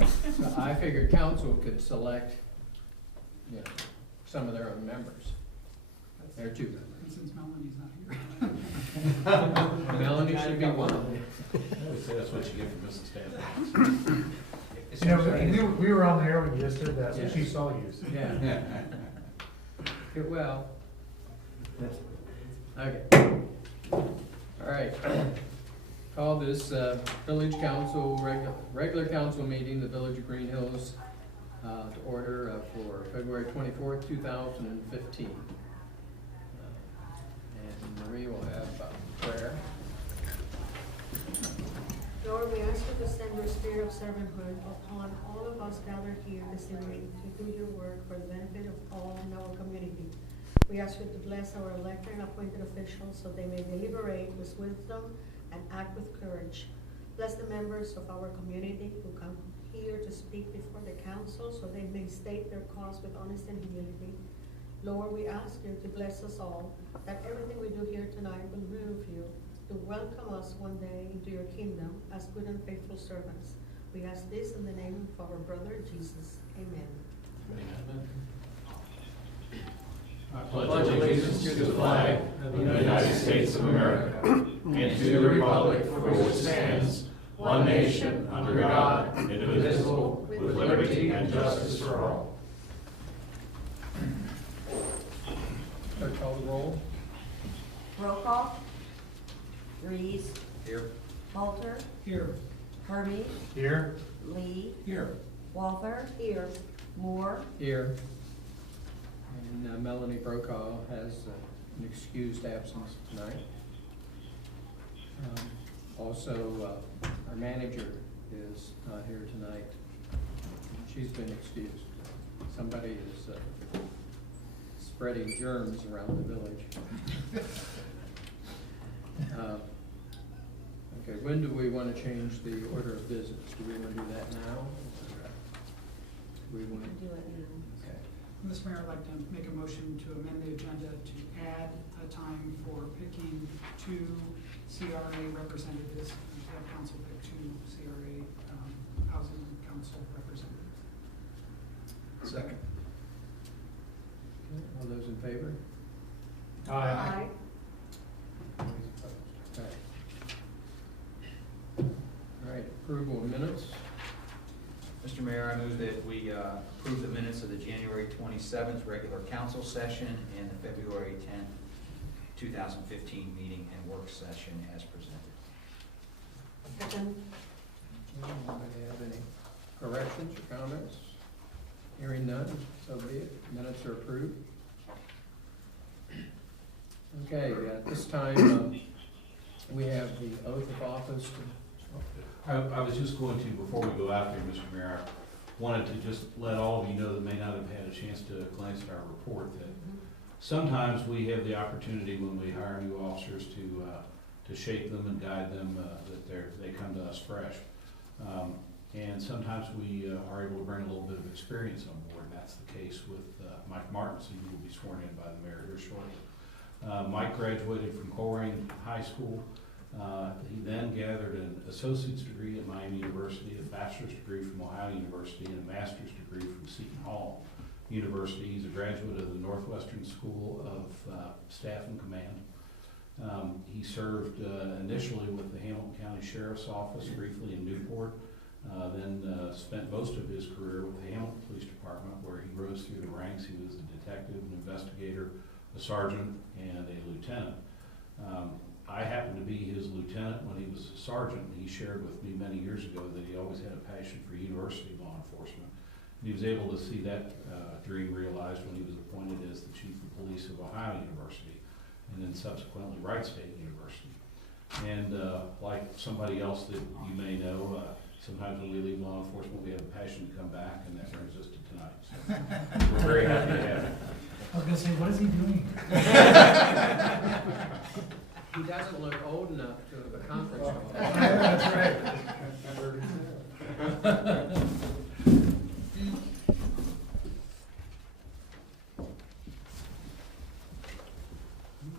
So I figured council could select, you know, some of their own members. There are two members. And since Melanie's not here. Melanie should be one. I would say that's what you get from Mrs. Stanton. You know, we were on there when you just did that, so Yeah. she saw you. Yeah. Yeah, well, okay. All right. Call this village council, regular council meeting, the Village of Greenhills, to order for February 24th, 2015. And Marie will have prayer. Lord, we ask you to send your spirit of servanthood upon all of us gathered here this evening to do your work for the benefit of all in our community. We ask you to bless our elected and appointed officials so they may deliberate with wisdom and act with courage. Bless the members of our community who come here to speak before the council so they may state their cause with honesty and humility. Lord, we ask you to bless us all, that everything we do here tonight will move you to welcome us one day into your kingdom as good and faithful servants. We ask this in the name of our brother Jesus. Amen. Amen. I pledge allegiance to the flag of the United States of America and to the republic for which it stands, one nation, under God, indivisible, with liberty and justice for all. Clerk, call the roll. Roll call. Reeves. Here. Halter. Here. Kirby. Here? Lee. Here. Walther. Here. Moore. Here. And Melanie Brokaw has an excused absence tonight. Also, our manager is not here tonight. She's been excused. Somebody is spreading germs around the village. Okay, when do we want to change the order of business? Do we want to do that now? We want Do it now. Okay. Mr. Mayor, I'd like to make a motion to amend the agenda to add a time for picking two CRA representatives, and to have council pick two CRA housing council representatives. Second. Okay, all those in favor? Aye. Okay. All right, approval of minutes. Mr. Mayor, I move that we approve the minutes of the January 27th regular council session and the February 10th, 2015 meeting and work session as presented. Second. Anybody have any corrections or comments? Hearing none, so be it. Minutes are approved. Okay, at this time, we have the oath of office. I was just going to, before we go out there, Mr. Mayor, I wanted to just let all of you know that may not have had a chance to glance at our report that sometimes we have the opportunity when we hire new officers to shape them and guide them, that they come to us fresh. And sometimes we are able to bring a little bit of experience on board, and that's the case with Mike Martinson, who will be sworn in by the mayor here shortly. Mike graduated from Coleraine High School. He then gathered an associate's degree at Miami University, a bachelor's degree from Ohio University, and a master's degree from Seton Hall University. He's a graduate of the Northwestern School of Staff and Command. He served initially with the Hamilton County Sheriff's Office, briefly in Newport, then spent most of his career with the Hamilton Police Department, where he rose through the ranks. He was a detective, an investigator, a sergeant, and a lieutenant. I happened to be his lieutenant when he was a sergeant. He shared with me many years ago that he always had a passion for university law enforcement. And he was able to see that dream realized when he was appointed as the chief of police of Ohio University, and then subsequently Wright State University. And like somebody else that you may know, sometimes when we leave law enforcement, we have a passion to come back, and that brings us to tonight. So we're very happy to have him. I was gonna say, what is he doing? He doesn't look old enough to have a conference call. That's right.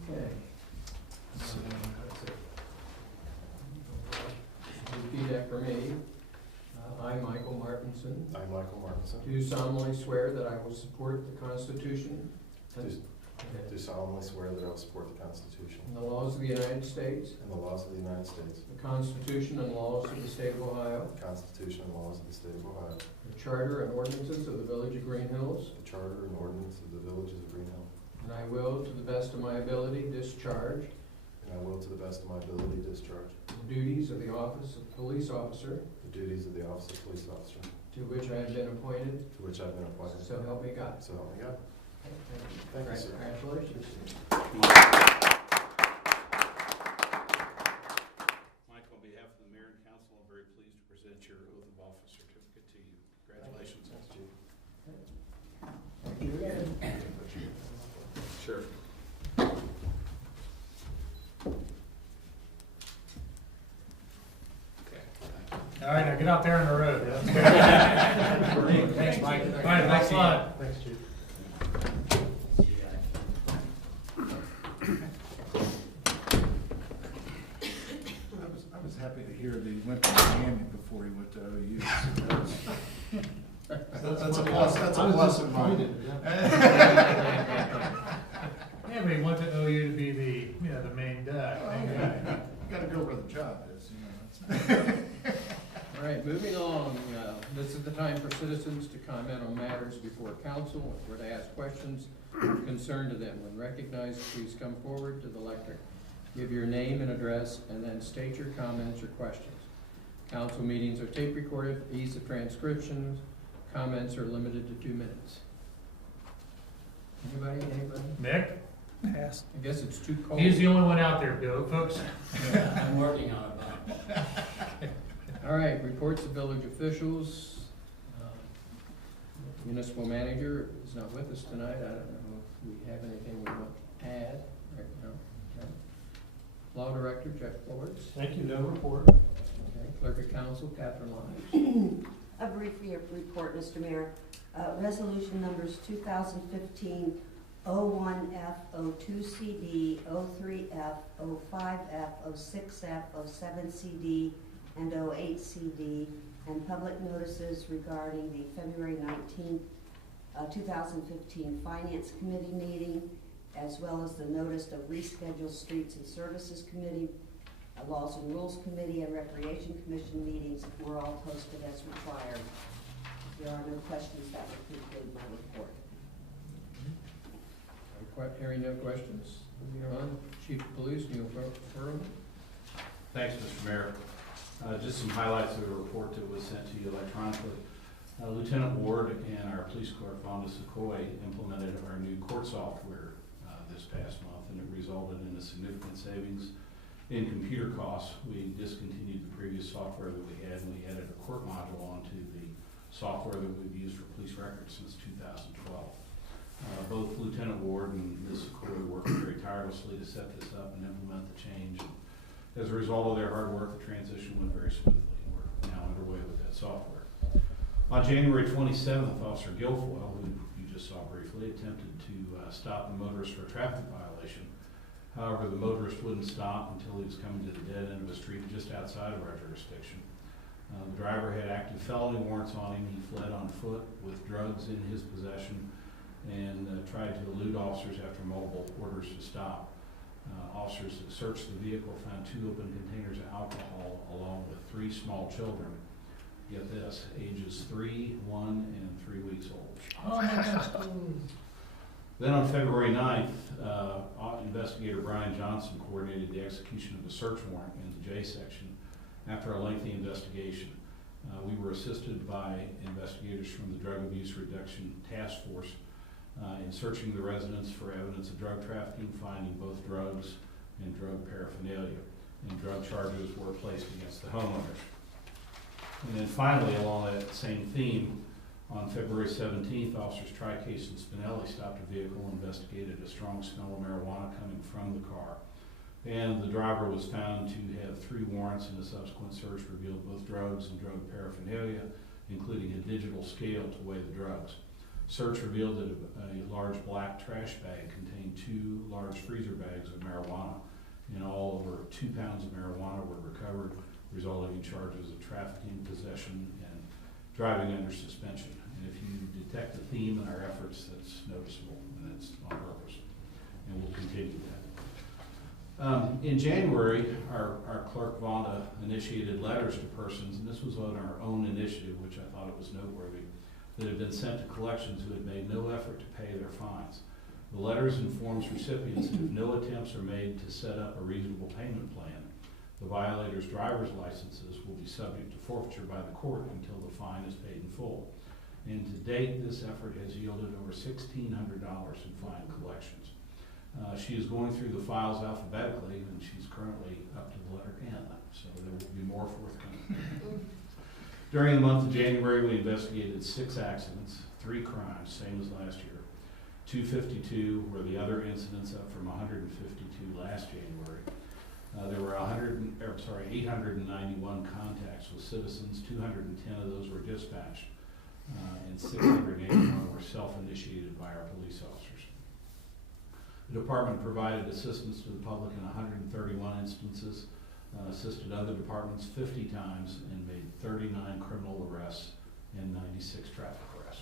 Okay. Repeat after me. I, Michael Martinson, Martinson, I, Michael Martinson, do solemnly swear that I will support the Constitution do solemnly swear that I will support the Constitution and the laws of the United States, and the laws of the United States, the Constitution and laws of the State of Ohio, the Constitution and laws of the State of Ohio, the Charter and ordinances of the Village of Greenhills, the Charter and ordinance of the villages of Greenhill, and I will, to the best of my ability, discharge and I will, to the best of my ability, discharge the duties of the office of police officer the duties of the office of police officer to which I have been appointed, to which I've been appointed. so help me God. So help me God. Thank Thank you, sir. Congratulations. Mike, on behalf of the mayor and council, I'm very pleased to present your oath of office certificate to you. Congratulations. Thanks, Chief. Thank you again. Sure. All right, now get out there on the road. Thanks, Mike. All right, thanks a lot. Thanks, Chief. I was happy to hear that he went to Miami before he went to OU. That's a plus, that's a plus of mine. Yeah, but he went to OU to be the, the main guy. Main guy. You gotta go where the job is, All right, moving along, this is the time for citizens to comment on matters before council or to ask questions concerned to them. When recognized, please come forward to the lectern. Give your name and address, and then state your comments or questions. Council meetings are tape recorded for ease of transcription. Comments are limited to 2 minutes. Anybody? Nick? I guess it's too cold. He's the only one out there, folks. I'm working on it now. All right, reports of village officials. Municipal manager is not with us tonight. I don't know if we have anything we want to add right now. Okay. Law director, Jeff Flores. Thank you, no report. Okay. Clerk of council, Catherine Lyons. A brief report, Mr. Mayor. Resolution numbers 2015 01F, 02CD, 03F, 05F, 06F, 07CD, and 08CD, and public notices regarding the February 19th, 2015 Finance Committee meeting, as well as the notice of rescheduled Streets and Services Committee, Laws and Rules Committee, and Recreation Commission meetings were all posted as required. If there are no questions, that would conclude my report. Hearing no questions, moving on. Chief of Police, Neil Furley. Thanks, Mr. Mayor. Just some highlights of the report that was sent to you electronically. Lieutenant Ward and our police clerk, Vonda Sequoia, implemented our new court software this past month, and it resulted in a significant savings in computer costs. We discontinued the previous software that we had, and we added a court module onto the software that we've used for police records since 2012. Both Lieutenant Ward and Ms. Sequoia worked very tirelessly to set this up and implement the change. As a result of their hard work, the transition went very smoothly. We're now underway with that software. On January 27th, Officer Guilfoyle, who you just saw briefly, attempted to stop a motorist for a traffic violation. However, the motorist wouldn't stop until he was coming to the dead end of a street just outside of our jurisdiction. The driver had active felony warrants on him. He fled on foot with drugs in his possession and tried to elude officers after multiple orders to stop. Officers that searched the vehicle found 2 open containers of alcohol along with 3 small children. Get this, ages 3, 1, and 3 weeks old. Oh my gosh. Then on February 9th, investigator Brian Johnson coordinated the execution of a search warrant in the J section after a lengthy investigation. We were assisted by investigators from the Drug Abuse Reduction Task Force in searching the residence for evidence of drug trafficking, finding both drugs and drug paraphernalia, and drug charges were placed against the homeowners. And then finally, along that same theme, on February 17th, officers Tricase and Spinelli stopped a vehicle and investigated a strong smell of marijuana coming from the car. And the driver was found to have 3 warrants, and the subsequent search revealed both drugs and drug paraphernalia, including a digital scale to weigh the drugs. Search revealed that a large black trash bag contained 2 large freezer bags of marijuana. In all, over 2 pounds of marijuana were recovered, resulting in charges of trafficking, possession, and driving under suspension. And if you detect a theme in our efforts, that's noticeable, and that's on purpose, and we'll continue that. In January, our clerk Vonda initiated letters to persons, and this was on our own initiative, which I thought it was noteworthy, that had been sent to collections who had made no effort to pay their fines. The letters informs recipients that if no attempts are made to set up a reasonable payment plan, the violator's driver's licenses will be subject to forfeiture by the court until the fine is paid in full. And to date, this effort has yielded over $1,600 in fine collections. She is going through the files alphabetically, and she's currently up to the letter N, so there will be more forthcoming. During the month of January, we investigated 6 accidents, 3 crimes, same as last year. 252 were the other incidents, up from 152 last January. There were 891 contacts with citizens. 210 of those were dispatched, and 681 were self-initiated by our police officers. The department provided assistance to the public in 131 instances, assisted other departments 50 times, and made 39 criminal arrests and 96 traffic arrests.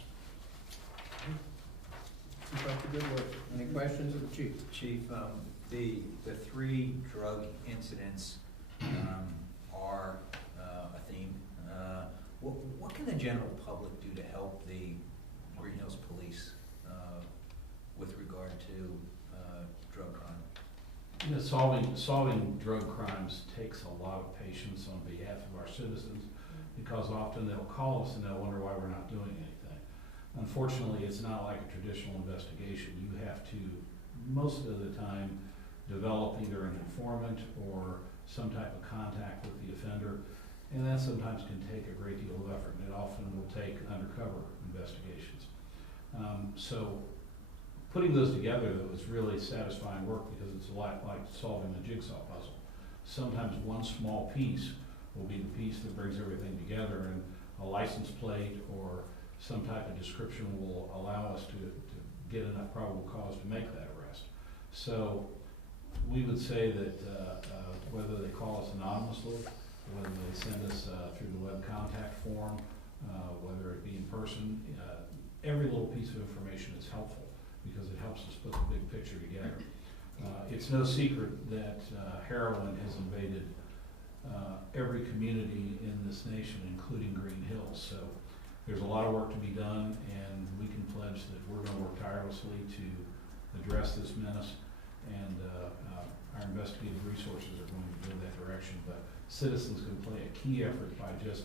Keep up the good work. Any questions of the chief? Chief, the 3 drug incidents are a theme. What can the general public do to help the Greenhills Police with regard to drug crime? You know, solving drug crimes takes a lot of patience on behalf of our citizens, because often they'll call us and they'll wonder why we're not doing anything. Unfortunately, it's not like a traditional investigation. You have to, most of the time, develop either an informant or some type of contact with the offender, and that sometimes can take a great deal of effort, and it often will take undercover investigations. So putting those together, though, is really satisfying work, because it's a lot like solving a jigsaw puzzle. Sometimes one small piece will be the piece that brings everything together, and a license plate or some type of description will allow us to get enough probable cause to make that arrest. So we would say that whether they call us anonymously, whether they send us through the web contact form, whether it be in person, every little piece of information is helpful, because it helps us put the big picture together. It's no secret that heroin has invaded every community in this nation, including Greenhills. So there's a lot of work to be done, and we can pledge that we're going to work tirelessly to address this menace, and our investigative resources are going to go in that direction. But citizens can play a key effort by just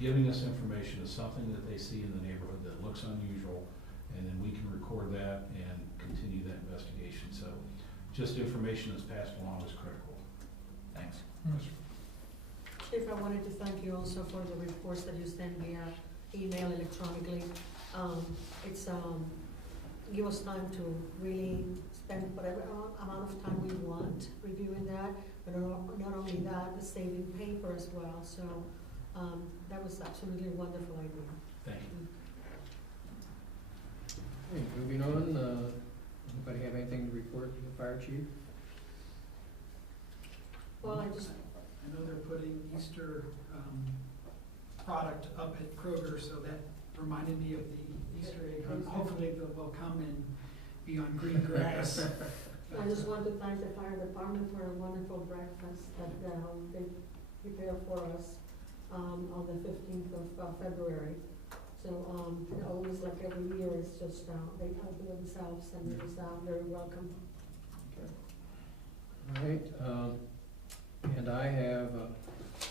giving us information of something that they see in the neighborhood that looks unusual, and then we can record that and continue that investigation. So just information that's passed along is critical. Thanks. Chief, I wanted to thank you also for the reports that you send via email, electronically. It's give us time to really spend whatever amount of time we want reviewing that, but not only that, the saving paper as well. So that was absolutely a wonderful idea. Thank you. Okay, moving on, anybody have anything to report to the fire chief? Well, I know they're putting Easter product up at Kroger, so that reminded me of the Easter egg hunt. Hopefully they'll come and be on green grass. I just want to thank the fire department for a wonderful breakfast that they prepared for us on the 15th of February. So always, like every year, it's just they help themselves, and it was very welcome. Okay. All right, and I have just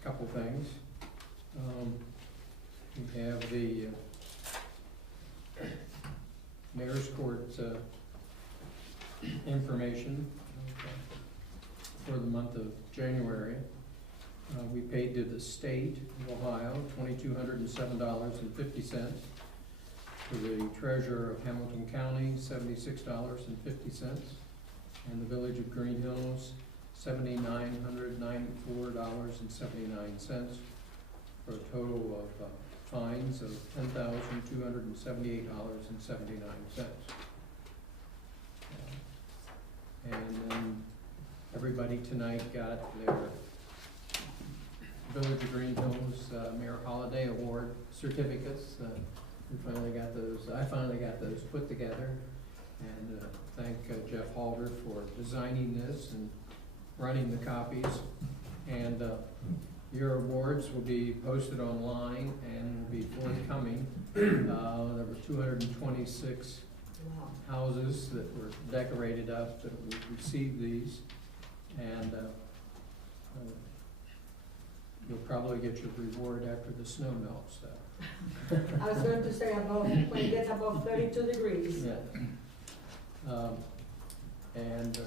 a couple things. We have the Mayor's Court information for the month of January. We paid to the state of Ohio $2,207.50. To the treasurer of Hamilton County, $76.50. And the village of Greenhills, $7,994.79. For a total of fines of $10,278.79. And then everybody tonight got their Village of Greenhills Mayor Holiday Award certificates. We finally got those, I finally got those put together. And thank Jeff Halder for designing this and running the copies. And your awards will be posted online and will be forthcoming. There were 226 Wow. houses that were decorated up that received these. And you'll probably get your reward after the snow melts, though. I was going to say above, when it gets above 32 degrees. Yeah. And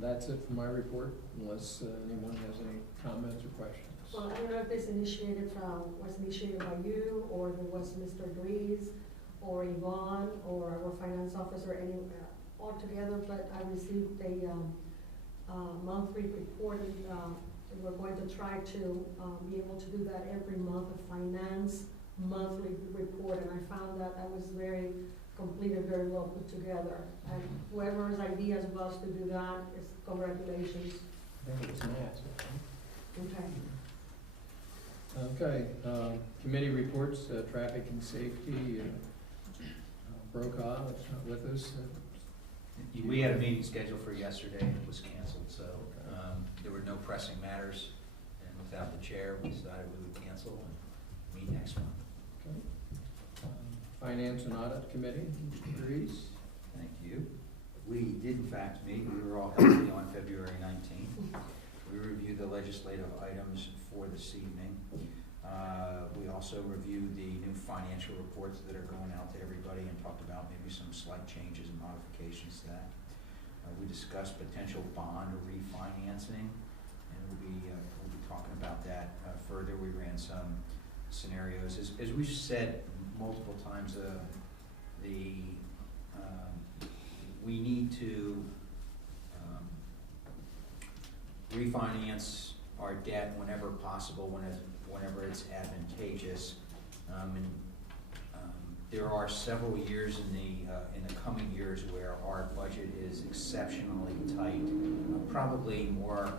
that's it for my report, unless anyone has any comments or questions. Well, I don't know if this was initiated by you, or if it was Mr. Greaves, or Yvonne, or our finance officer, any, all together, but I received a monthly report, and we're going to try to be able to do that every month, a finance monthly report, and I found that was very complete and very well put together. And whoever's ideas was to do that, is congratulations. I think it was Matt. Okay. Okay, committee reports, traffic and safety, Brokaw, it's not with us. We had a meeting scheduled for yesterday, and it was canceled, so there were no pressing matters. And without the chair, we decided we would cancel and meet next month. Okay. Finance and Audit Committee, Mr. Reese. Thank you. We did in fact meet. We were all healthy on February 19th. We reviewed the legislative items for this evening. We also reviewed the new financial reports that are going out to everybody and talked about maybe some slight changes and modifications to that. We discussed potential bond refinancing, and we'll be talking about that further. We ran some scenarios. As we've said multiple times, we need to refinance our debt whenever possible, whenever it's advantageous. There are several years in the coming years where our budget is exceptionally tight, probably more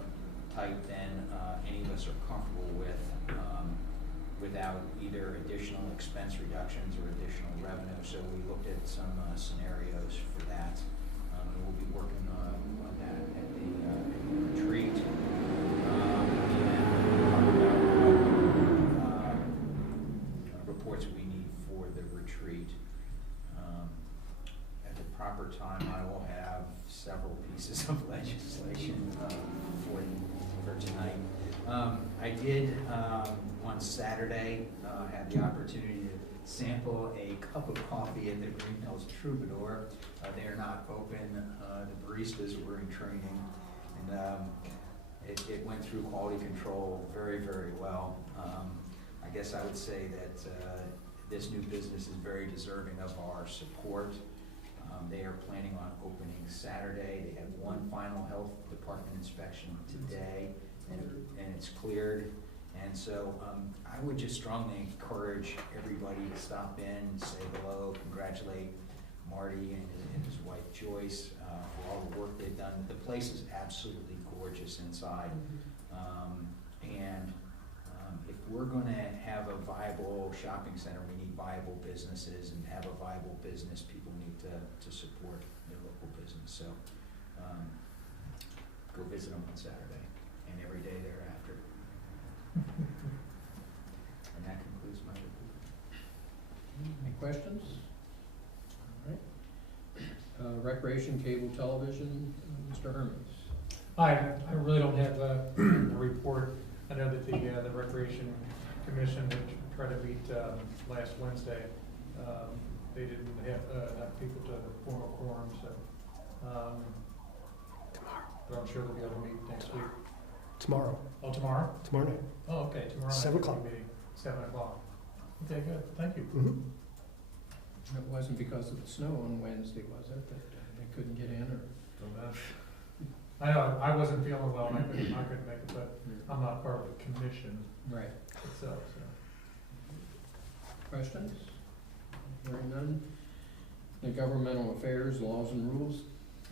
tight than any of us are comfortable with, without either additional expense reductions or additional revenue. So we looked at some scenarios for that. And we'll be working on that at the retreat. Reports we need for the retreat. At the proper time, I will have several pieces of legislation for tonight. I did on Saturday have the opportunity to sample a cup of coffee at the Greenhills Troubadour. They are not open. The baristas were in training, and it went through quality control very, very well. I guess I would say that this new business is very deserving of our support. They are planning on opening Saturday. They have one final health department inspection today, and it's cleared. And so I would just strongly encourage everybody to stop in, say hello, congratulate Marty and his wife Joyce for all the work they've done. The place is absolutely gorgeous inside. If we're going to have a viable shopping center, we need viable businesses, and have a viable business, people need to support their local business. So go visit them on Saturday and every day thereafter. And that concludes my report. Any questions? All right. Recreation Cable Television, Mr. Hermans. Hi, I really don't have a report. I know that the Recreation Commission had tried to meet last Wednesday. They didn't have enough people to form a quorum, so. But I'm sure they'll be able to meet next week. Tomorrow. Oh, tomorrow? Tomorrow night. Oh, okay, tomorrow night. 7 o'clock. Meeting, 7 o'clock. Okay, good, thank you. Mm-hmm. It wasn't because of the snow on Wednesday, was it, that they couldn't get in, or? I know, I wasn't feeling well, and I couldn't make it, but I'm not part of the commission Right. itself, so. Questions? Hearing none. The Governmental Affairs, Laws and Rules,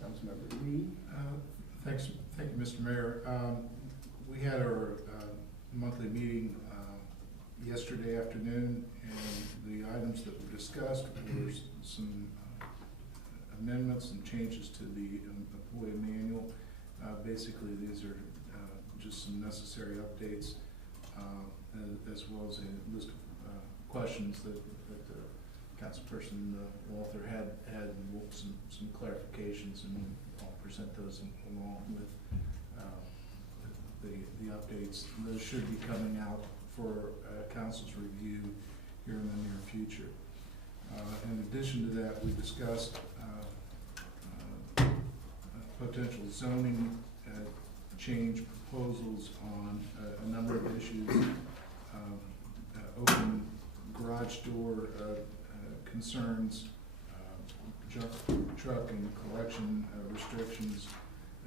Councilmember Lee. Thank you, Mr. Mayor. We had our monthly meeting yesterday afternoon, and the items that were discussed were some amendments and changes to the employee manual. Basically, these are just some necessary updates, as well as a list of questions that the councilperson Walter had some clarifications, and I'll present those along with the updates. Those should be coming out for council's review here in the near future. In addition to that, we discussed potential zoning change proposals on a number of issues. Open garage door concerns, truck and collection restrictions,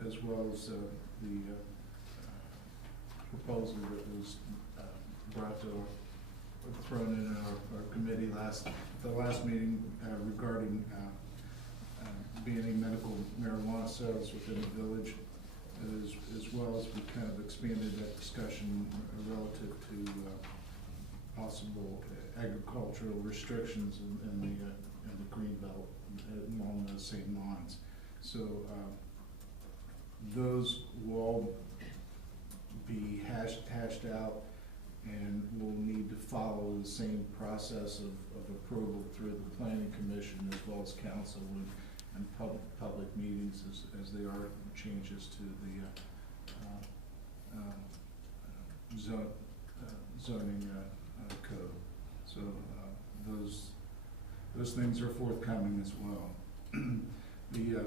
as well as the proposal that was brought to thrown in our committee the last meeting regarding banning medical marijuana sales within the village, as well as we kind of expanded that discussion relative to possible agricultural restrictions in the green belt along those same lines. So those will all be hashed out, and we'll need to follow the same process of approval through the planning commission as well as council and public meetings as they are changes to the zoning code. So those things are forthcoming as well. The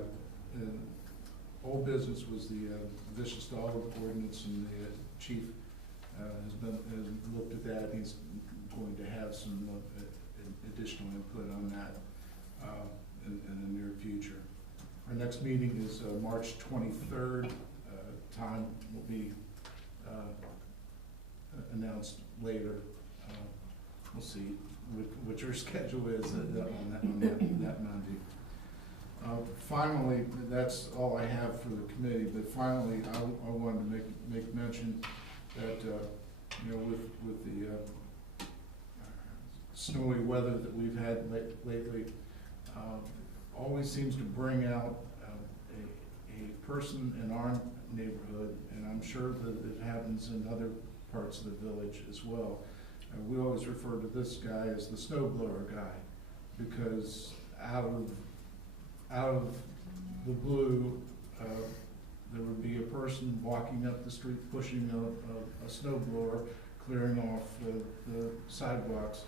old business was the vicious dog ordinance, and the chief has looked at that. He's going to have some additional input on that in the near future. Our next meeting is March 23rd. Time will be announced later. We'll see what your schedule is on that Monday. Finally, that's all I have for the committee, but finally, I wanted to make mention that, with the snowy weather that we've had lately, always seems to bring out a person in our neighborhood, and I'm sure that it happens in other parts of the village as well. We always refer to this guy as the snowblower guy, because out of the blue, there would be a person walking up the street pushing a snowblower, clearing off the sidewalks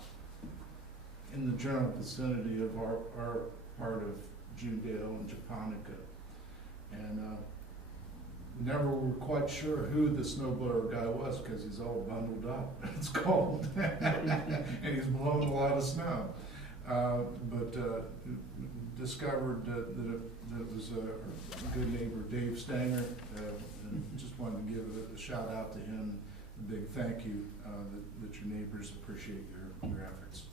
in the general vicinity of our part of Junedale and Japonica. And never were quite sure who the snowblower guy was, because he's all bundled up. It's cold, and he's blowing a lot of snow. But discovered that it was a good neighbor, Dave Stanger, and just wanted to give a shout out to him, a big thank you that your neighbors appreciate your efforts,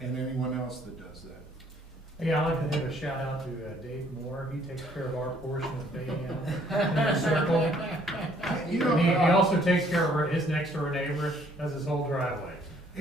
and anyone else that does that. Yeah, I'd like to give a shout out to Dave Moore. He takes care of our portion of Baytown in the circle. He also takes care of his next door neighbor, does his whole driveway.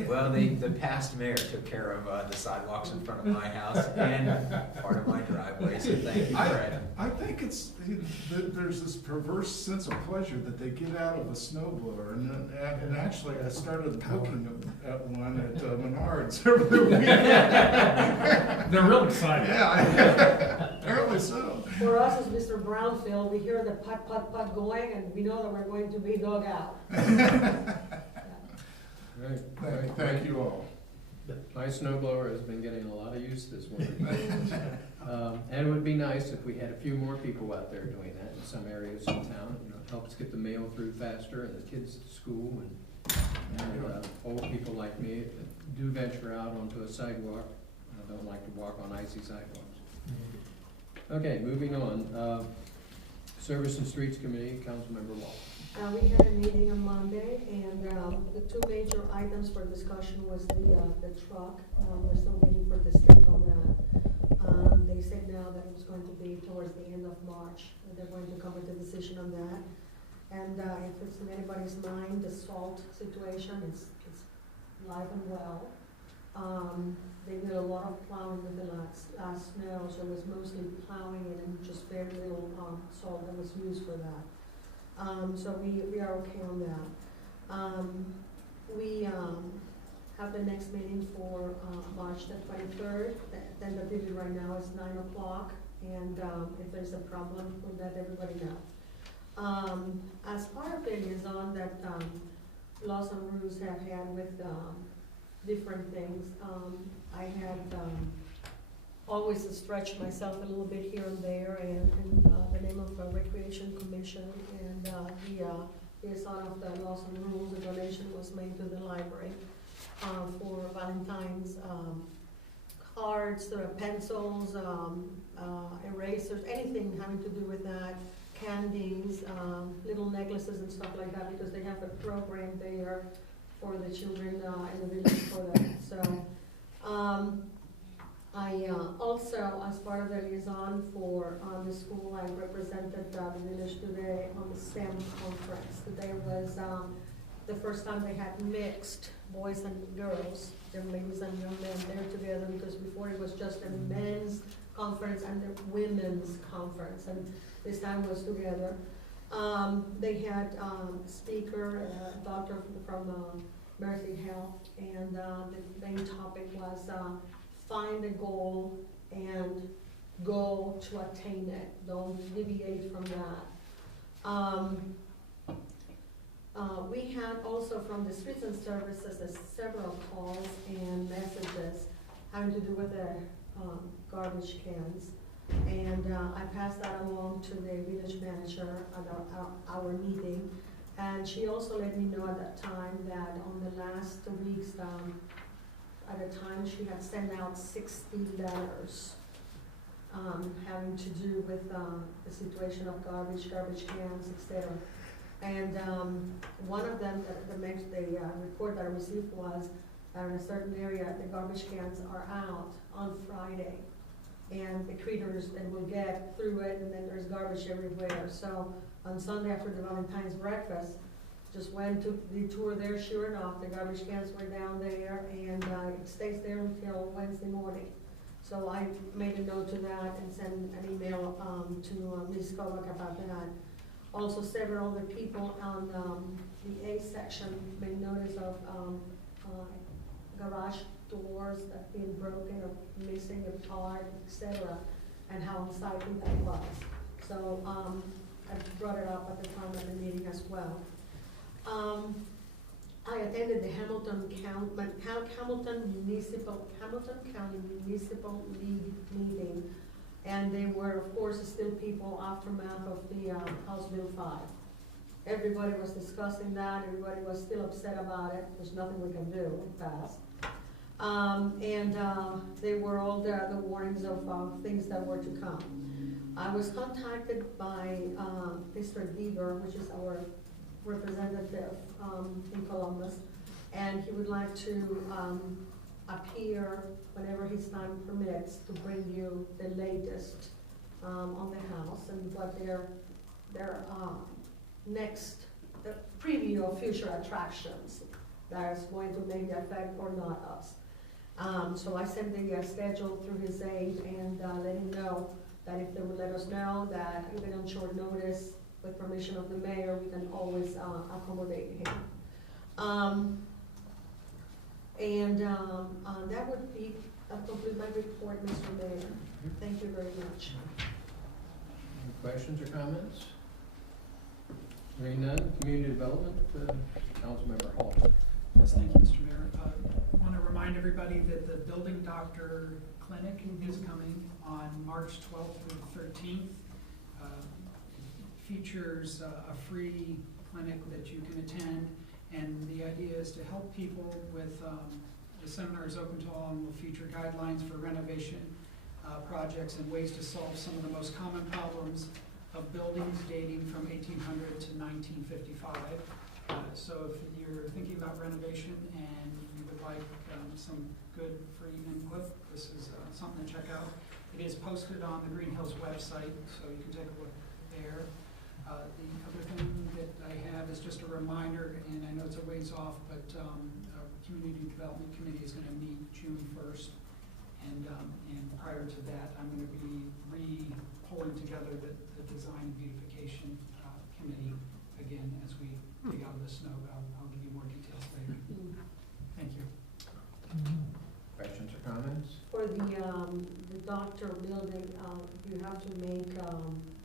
Well, the past mayor took care of the sidewalks in front of my house and part of my driveway, so thank you, Fred. I think there's this perverse sense of pleasure that they get out of a snowblower, and actually I started looking at one at Menards over the weekend. They're real excited. Yeah, apparently so. For us, as Mr. Brownfield, we hear the putt, putt, putt going, and we know that we're going to be dug out. Right. Thank you all. My snowblower has been getting a lot of use this winter. And it would be nice if we had a few more people out there doing that in some areas in town. It helps get the mail through faster and the kids to school, and old people like me that do venture out onto a sidewalk. I don't like to walk on icy sidewalks. Okay, moving on. Service and Streets Committee, Councilmember Wall. We had a meeting on Monday, and the two major items for discussion was the truck. We're still waiting for the state on that. They said now that it was going to be towards the end of March. They're going to come with a decision on that. And if it's in anybody's mind, the salt situation is live and well. They did a lot of plowing with the last snow, so it was mostly plowing it and just very little salt that was used for that. So we are okay on that. We have the next meeting for March the 23rd. The tentative right now is 9 o'clock, and if there's a problem, we'll let everybody know. As part of the liaison that Laws and Rules have had with different things, I had always stretched myself a little bit here and there, and the name of the Recreation Commission, and the liaison of the Laws and Rules, a donation was made to the library for Valentine's cards, pencils, erasers, anything having to do with that, candies, little necklaces and stuff like that, because they have a program there for the children in the village for that. So I also, as part of the liaison for the school, I represented the village today on the STEM conference. Today was the first time they had mixed boys and girls, young ladies and young men there together, because before it was just a men's conference and the women's conference, and this time was together. They had speaker, a doctor from Mercy Health, and the main topic was find a goal and go to attain it. Don't deviate from that. We had also from the Streets and Services several calls and messages having to do with the garbage cans. And I passed that along to the village manager at our meeting. And she also let me know at that time that on the last weeks, at a time she had sent out 60 letters having to do with the situation of garbage cans, etc. And one of them, the report that I received was that in a certain area, the garbage cans are out on Friday. And the critters then will get through it, and then there's garbage everywhere. So on Sunday after the Valentine's breakfast, just went to the tour there. Sure enough, the garbage cans were down there, and it stays there until Wednesday morning. So I made a note to that and sent an email to Ms. Kovac about that. Also, several other people on the A section made notice of garage doors that being broken or missing a part, etc., and how unsightly that was. So I brought it up at the time of the meeting as well. I attended the Hamilton County Municipal League meeting, and they were, of course, still people aftermath of the House Bill 5. Everybody was discussing that. Everybody was still upset about it. There's nothing we can do. It passed. They were all the warnings of things that were to come. I was contacted by Mr. Deaver, which is our representative in Columbus, and he would like to appear whenever his time permits to bring you the latest on the house and what their next preview of future attractions that is going to maybe affect or not us. So I sent the schedule through his aide and let him know that if they would let us know that even on short notice, with permission of the mayor, we can always accommodate him. That would be complete my report, Mr. Mayor. Thank you very much. Any questions or comments? Hearing none, community development, Councilmember Hall. Yes, thank you, Mr. Mayor. I want to remind everybody that the Building Doctor Clinic is coming on March 12th through 13th. Features a free clinic that you can attend, and the idea is to help people with the seminar is open to all and will feature guidelines for renovation projects and ways to solve some of the most common problems of buildings dating from 1800 to 1955. So if you're thinking about renovation and you would like some good free input, this is something to check out. It is posted on the Greenhills website, so you can take a look there. The other thing that I have is just a reminder, and I know it's a ways off, but our Community Development Committee is gonna meet June 1st. And prior to that, I'm gonna be pulling together the Design and Beautification Committee again as we dig out of the snow. I'll give you more details later. Thank you. Questions or comments? For the doctor building, you have to make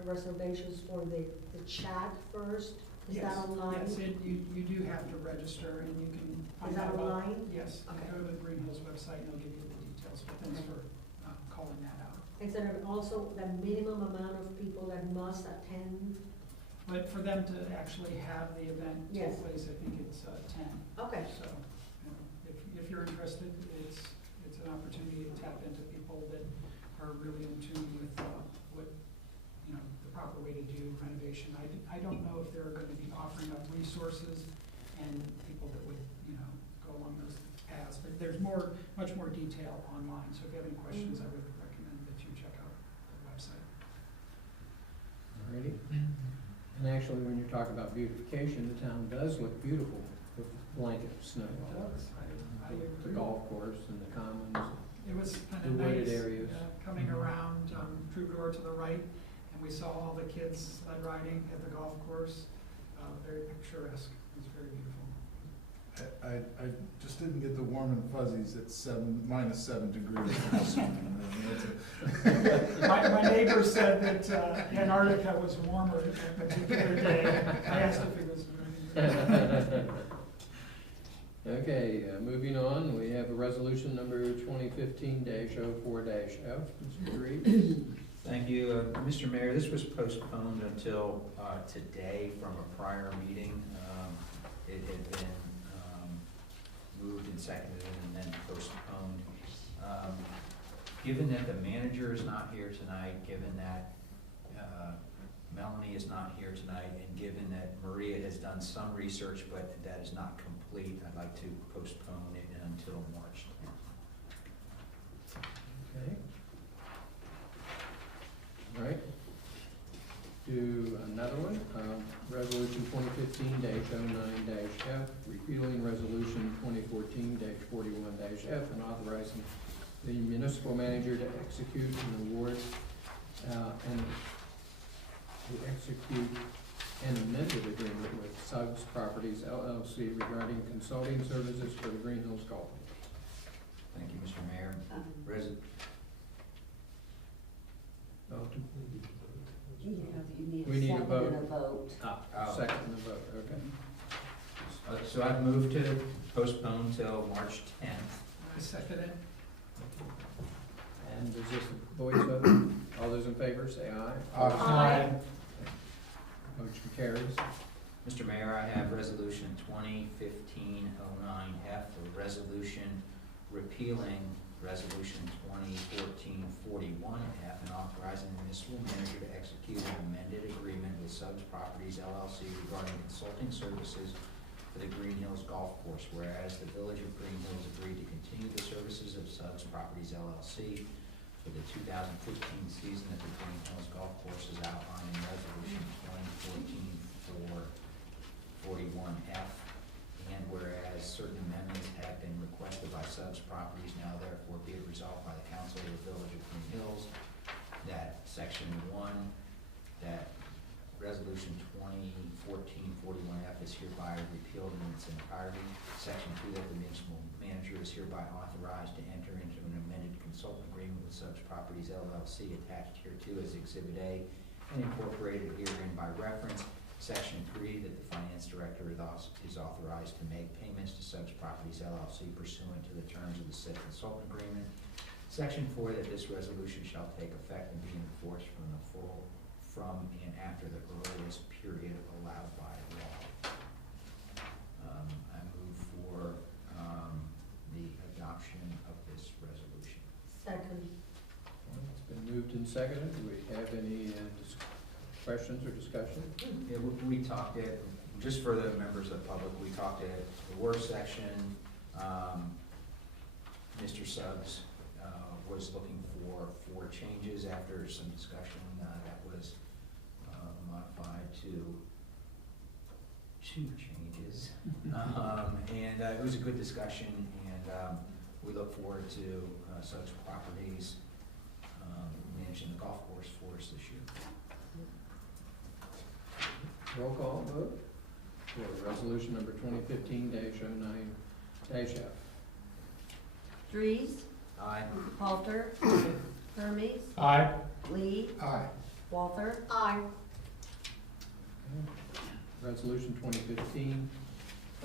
reservations for the chat first? Is that Yes, online? Yes, you do have to register, and you can find Is that out about. online? Yes, you Okay. go to the Greenhills website, and they'll give you the details, but thanks for calling that out. Is there also the minimum amount of people that must attend? But for them to actually have the event take Yes. place, I think it's 10. Okay. So, if you're interested, it's an opportunity to tap into people that are really in tune with what, the proper way to do renovation. I don't know if they're gonna be offering up resources and people that would, go along those paths, but there's much more detail online. So if you have any questions, I would recommend that you check out the website. Alrighty. And actually, when you're talking about beautification, the town does look beautiful with a blanket of snow. I The agree. golf course and the commons. It was kind The of wooded nice, areas. coming around Troubadour to the right, and we saw all the kids sled riding at the golf course. Very picturesque. It was very beautiful. I just didn't get the warm and fuzzies at -7 degrees. My neighbor said that Antarctica was warmer that particular day. I asked if it was raining. Okay, moving on, we have a resolution number 2015-04-F. Mr. Reeves? Thank you. Mr. Mayor, this was postponed until today from a prior meeting. It had been moved and seconded and then postponed. Given that the manager is not here tonight, given that Melanie is not here tonight, and given that Maria has done some research but that is not complete, I'd like to postpone it until March 10th. Okay. All right. Do another one, resolution 2015-09-F, repealing resolution 2014-41-F, and authorizing the municipal manager to execute an award, and to execute an amended agreement with Suggs Properties LLC regarding consulting services for the Greenhills Golf. Thank you, Mr. Mayor. You need a second and a vote. Second and a vote, okay. So I've moved to postpone till March 10th. I second it. And is this a voice vote? All those in favor, say aye. Aye. Motion carries. Mr. Mayor, I have resolution 2015-09-F, a resolution repealing resolution 2014-41-F and authorizing the municipal manager to execute an amended agreement with Suggs Properties LLC regarding consulting services for the Greenhills Golf Course, whereas the Village of Greenhills agreed to continue the services of Suggs Properties LLC for the 2015 season at the Greenhills Golf Course as outlined in resolution 2014-41-F. And whereas certain amendments have been requested by Suggs Properties, now therefore be it resolved by the Council of the Village of Greenhills that section 1, that resolution 2014-41-F is hereby repealed in its entirety. Section 2, that the municipal manager is hereby authorized to enter into an amended consultant agreement with Suggs Properties LLC attached hereto as Exhibit A and incorporated herein by reference. Section 3, that the finance director is authorized to make payments to Suggs Properties LLC pursuant to the terms of the said consultant agreement. Section 4, that this resolution shall take effect and be enforced from and after the earliest period allowed by law. I move for the adoption of this resolution. Second. It's been moved and seconded. Do we have any questions or discussion? Yeah, we talked at, just for the members of the public, we talked at the work section. Mr. Suggs was looking for changes after some discussion that was modified to two changes. And it was a good discussion, and we look forward to such properties managing the golf course for us this year. Roll call vote for resolution number 2015-09-F. Dries, Aye. Halter, Hermes, Aye. Lee, Aye. Walther, Aye. Resolution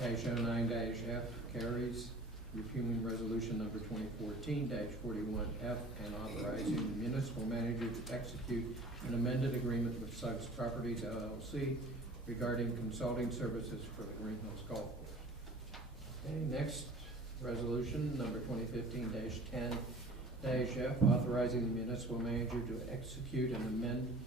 2015-09-F carries, repealing resolution number 2014-41F and authorizing the municipal manager to execute an amended agreement with Suggs Properties LLC regarding consulting services for the Greenhills Golf Course. Okay, next, resolution number 2015-10-F, authorizing the municipal manager to execute an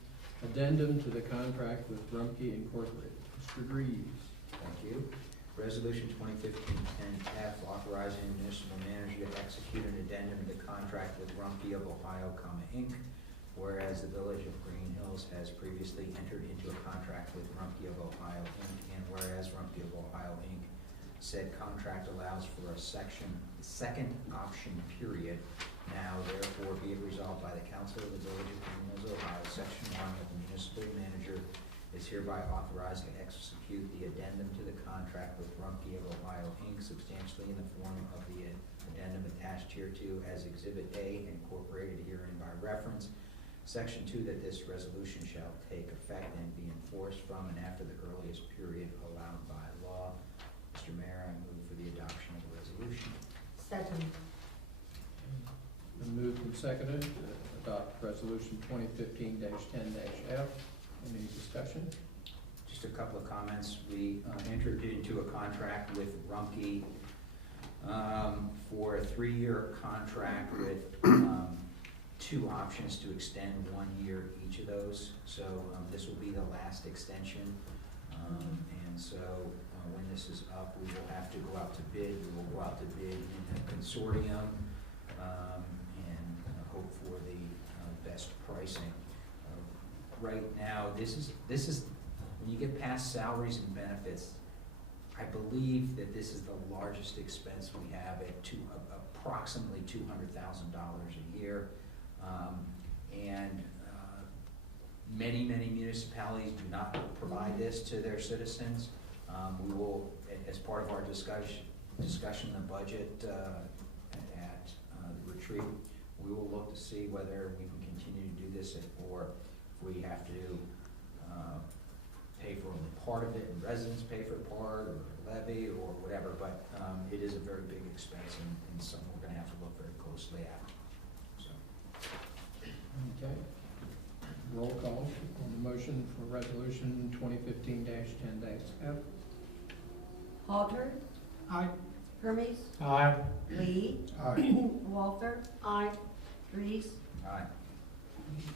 addendum to the contract with Rumpke Incorporated. Mr. Greaves. Thank you. Resolution 2015-10F, authorizing the municipal manager to execute an addendum to the contract with Rumpke of Ohio, Inc. Whereas the Village of Greenhills has previously entered into a contract with Rumpke of Ohio, Inc. And whereas Rumpke of Ohio, Inc. said contract allows for a second option period. Now therefore be it resolved by the Council of the Village of Greenhills, Ohio, Section 1, that the municipal manager is hereby authorized to execute the addendum to the contract with Rumpke of Ohio, Inc., substantially in the form of the addendum attached hereto as Exhibit A, incorporated herein by reference. Section 2, that this resolution shall take effect and be enforced from and after the earliest period allowed by law. Mr. Mayor, I move for the adoption of the resolution. Second. Been moved and seconded to adopt resolution 2015-10-F. Any discussion? Just a couple of comments. We entered into a contract with Rumpke for a 3-year contract with two options to extend 1 year each of those. So this will be the last extension. And so when this is up, we will have to go out to bid. We will go out to bid in a consortium and hope for the best pricing. Right now, this is when you get past salaries and benefits, I believe that this is the largest expense we have at approximately $200,000 a year. And many municipalities do not provide this to their citizens. We will, as part of our discussion the budget at the retreat, we will look to see whether we can continue to do this, or if we have to pay for only part of it and residents pay for part, or levy, or whatever. But it is a very big expense and something we're going to have to look very closely at. So. Okay. Roll call on the motion for resolution 2015-10-F. Halter, Aye. Hermes, Aye. Lee, Aye. Walther, Aye. Dries, Aye. Motion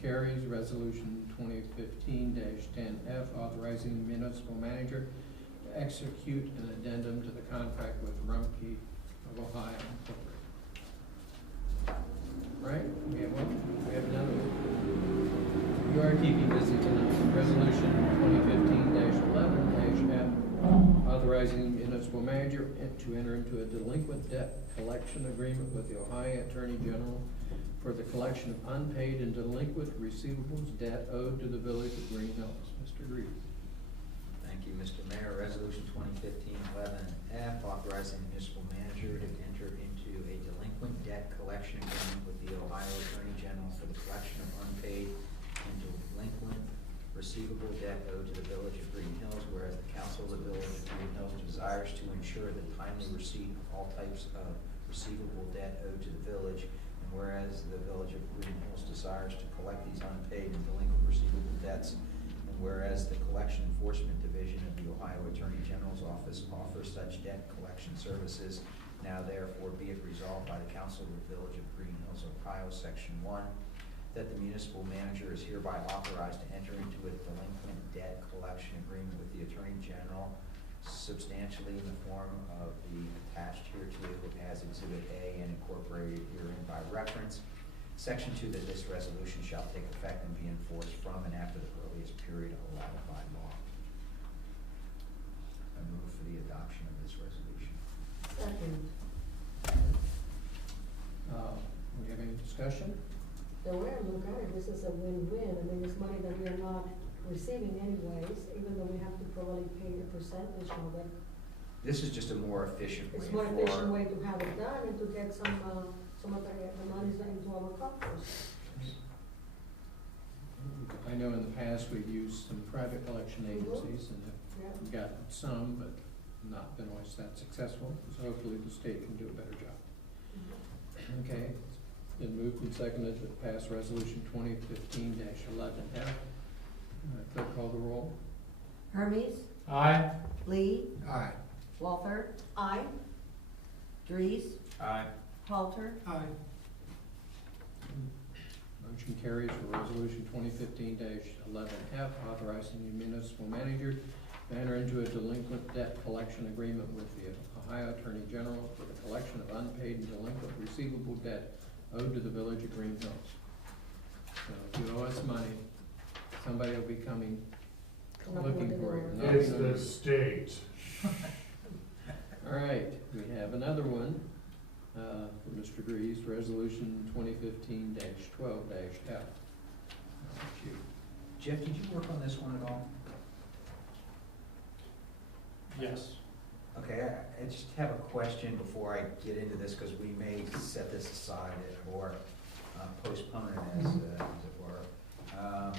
carries. Resolution 2015-10F, authorizing the municipal manager to execute an addendum to the contract with Rumpke of Ohio Incorporated. Right, we have one, we have another one. You are keeping busy tonight. Resolution 2015-11-F, authorizing the municipal manager to enter into a delinquent debt collection agreement with the Ohio Attorney General for the collection of unpaid and delinquent receivables debt owed to the Village of Greenhills. Mr. Reed. Thank you, Mr. Mayor. Resolution 2015-11F, authorizing the municipal manager to enter into a delinquent debt collection agreement with the Ohio Attorney General for the collection of unpaid and delinquent receivable debt owed to the Village of Greenhills, whereas the Council of the Village of Greenhills desires to ensure the timely receipt of all types of receivable debt owed to the village, and whereas the Village of Greenhills desires to collect these unpaid and delinquent receivable debts, and whereas the Collection Enforcement Division of the Ohio Attorney General's Office offers such debt collection services, now therefore be it resolved by the Council of the Village of Greenhills, Ohio, Section 1, that the municipal manager is hereby authorized to enter into a delinquent debt collection agreement with the Attorney General, substantially in the form of the attached hereto as Exhibit A and incorporated herein by reference. Section 2, that this resolution shall take effect and be enforced from and after the earliest period allowed by law. I move for the adoption of this resolution. Second. We have any discussion? The way I look at it, this is a win-win. I mean, it's money that we are not receiving anyways, even though we have to probably pay a percentage of it. This is just a more efficient way It's for. more efficient way to have it done and to get some of the monies into our coffers. I know in the past we've used some private collection agencies and Yeah. have gotten some, but not been always that successful. So hopefully the state can do a better job. Okay, it's been moved and seconded to pass resolution 2015-11F. Clerk call the roll. Hermes, Aye. Lee, Aye. Walther, Aye. Dries, Aye. Halter, Aye. Motion carries for resolution 2015-11F, authorizing the municipal manager to enter into a delinquent debt collection agreement with the Ohio Attorney General for the collection of unpaid and delinquent receivable debt owed to the village of Greenhills. So if you owe us money, somebody will be coming, looking for you. knocking It's on the your- state. All right, we have another one, for Mr. Dries, resolution 2015-12-F. Jeff, did you work on this one at all? Yes. Okay, I just have a question before I get into this, because we may set this aside or postpone it as it were.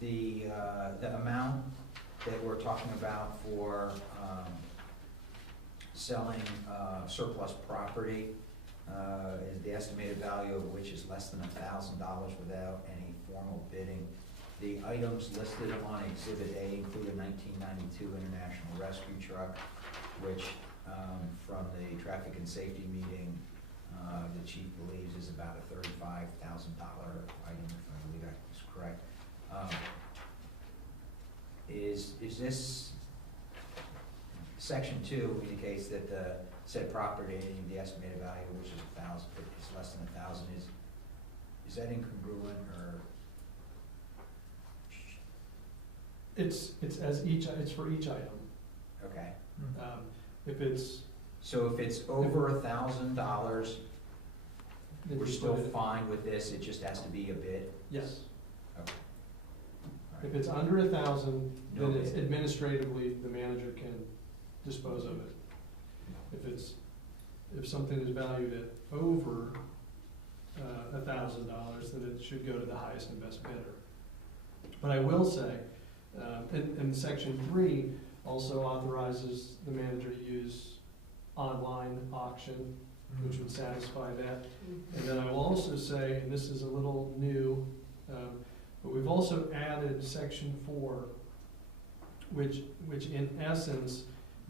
The amount that we're talking about for selling surplus property is the estimated value of which is less than $1,000 without any formal bidding. The items listed on Exhibit A include a 1992 International Rescue Truck, which from the traffic and safety meeting, the chief believes is about a $35,000 item, if I believe that is correct. Is this, Section 2 indicates that the said property, the estimated value, which is $1,000, is less than $1,000, is that incongruent, or? It's for each item. Okay, If it's. so if it's over $1,000, then we're you still put it- fine with this, it just has to be a bid? Yes. Okay. If it's under 1,000, No then it's bid. administratively, the manager can dispose of it. If something is valued at over $1,000, then it should go to the highest and best bidder. But I will say, and Section 3 also authorizes the manager to use online auction, which would satisfy that. And then I will also say, and this is a little new, but we've also added Section 4, which in essence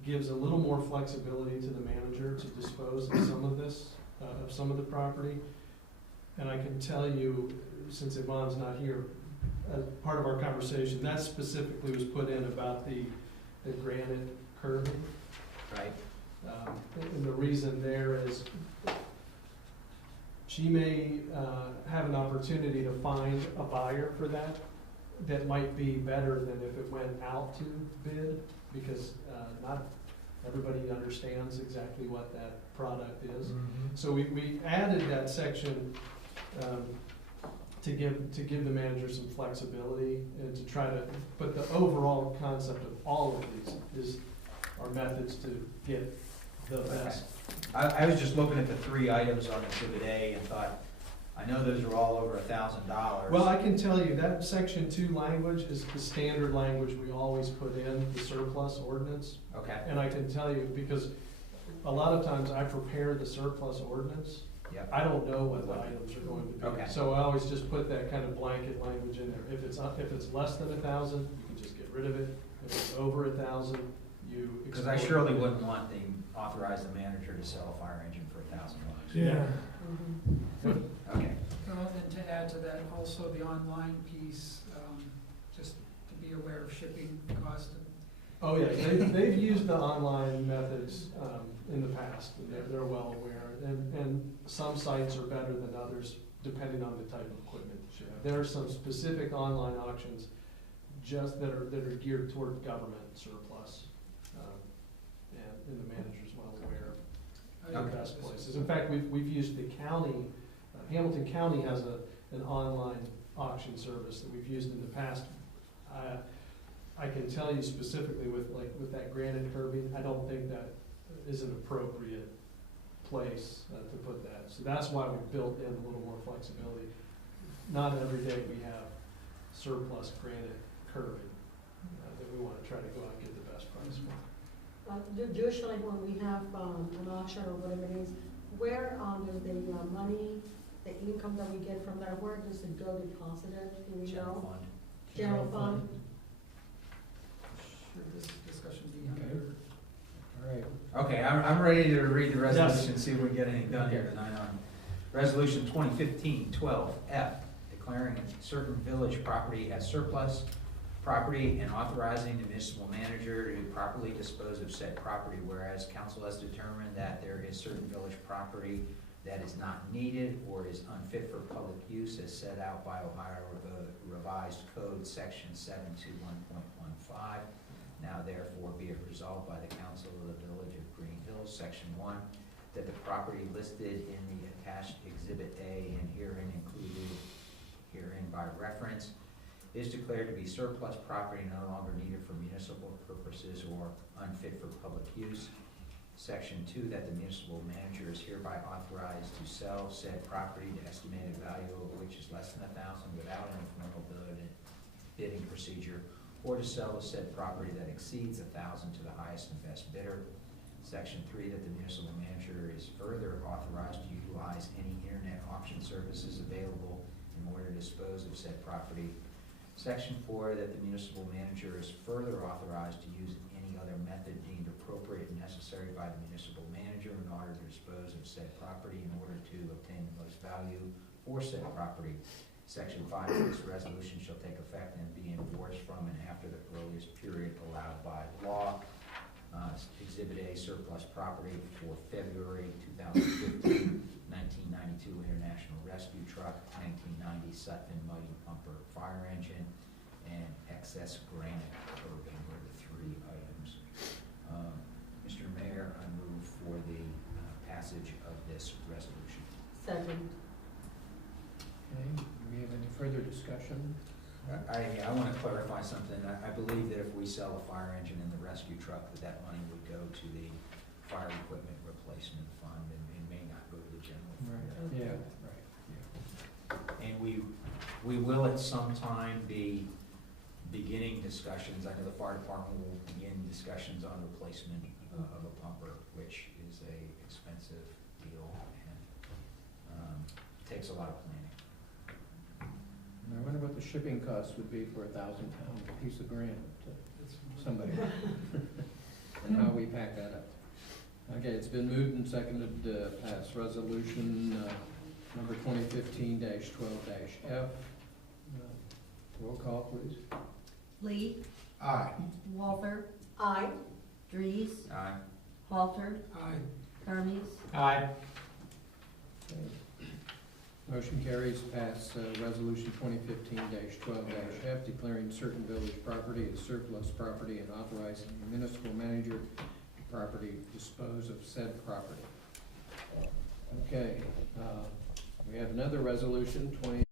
gives a little more flexibility to the manager to dispose of some of this, of some of the property. And I can tell you, since Yvonne's not here, as part of our conversation, that specifically was put in about the granite curbing. Right? And the reason there is she may have an opportunity to find a buyer for that that might be better than if it went out to bid, because not everybody understands exactly what that product is. So we added that section to give the manager some flexibility and to try to, but the overall concept of all of these is our methods to get the best. I was just looking at the 3 items on Exhibit A and thought, I know those are all over $1,000. Well, I can tell you that Section 2 language is the standard language we always put in the surplus ordinance. Okay, And I can tell you, because a lot of times I prepare the surplus ordinance, yep, I don't know what the items are going to be. Okay. So I always just put that kind of blanket language in there. If it's less than 1,000, you can just get rid of it. If it's over 1,000, you. because I explore surely it. wouldn't want the, authorize the manager to sell a fire engine for $1,000. Yeah. Okay, And to add to that, also the online piece, just to be aware of shipping cost. Oh, yeah, they've used the online methods in the past, and they're well aware. And some sites are better than others, depending on the type of equipment that you have. There are some specific online auctions just that are geared toward government surplus. And the manager's well aware of the best places. In fact, we've used the county, Hamilton County has an online auction service that we've used in the past. I can tell you specifically with that granite curbing, I don't think that is an appropriate place to put that. So that's why we built in a little more flexibility. Not every day we have surplus granite curbing that we want to try to go out and get the best price for. Usually when we have an auction or whatever it is, where does the money, the income that we get from that, where does it go deposited? Do we General know? fund. General fund? Should this discussion be Okay. under? All right. Okay, I'm ready to read the resolution, see if we can get anything done here tonight on Resolution 2015-12F, declaring certain village property as surplus property and authorizing the municipal manager to properly dispose of said property, whereas council has determined that there is certain village property that is not needed or is unfit for public use as set out by Ohio Revised Code Section 721.15. Now therefore be it resolved by the council of the village of Greenhills, Section 1, that the property listed in the attached Exhibit A and herein included herein by reference is declared to be surplus property no longer needed for municipal purposes or unfit for public use. Section 2, that the municipal manager is hereby authorized to sell said property, the estimated value of which is less than $1,000 without any formal bidding procedure, or to sell the said property that exceeds $1,000 to the highest and best bidder. Section 3, that the municipal manager is further authorized to utilize any internet auction services available in order to dispose of said property. Section 4, that the municipal manager is further authorized to use any other method deemed appropriate and necessary by the municipal manager in order to dispose of said property in order to obtain the most value for said property. Section 5, this resolution shall take effect and be enforced from and after the earliest period allowed by law. Exhibit A, surplus property for February 2015, 1992 International Rescue Truck, 1990 Sutphen Mighty Pumper Fire Engine, and excess granite curbing were the three items. Mr. Mayor, I move for the passage of this resolution. Second. Okay, do we have any further discussion? I want to clarify something. I believe that if we sell a fire engine and the rescue truck, that money would go to the fire equipment replacement fund and may not go to the general fund. Right, yeah, right, yeah. And we will at some time be beginning discussions. I know the fire department will begin discussions on replacement of a pumper, which is a expensive deal and takes a lot of planning. I wonder what the shipping cost would be for a 1,000-pound piece of granite to somebody. And how we pack that up. Okay, it's been moved and seconded to pass resolution number 2015-12-F. Roll call, please. Lee, Aye. Walther, Aye. Dries, Aye. Halter, Aye. Hermes, Aye. Okay. Motion carries to pass resolution 2015-12-F, declaring certain village property as surplus property and authorizing the municipal manager to property dispose of said property. Okay, we have another resolution,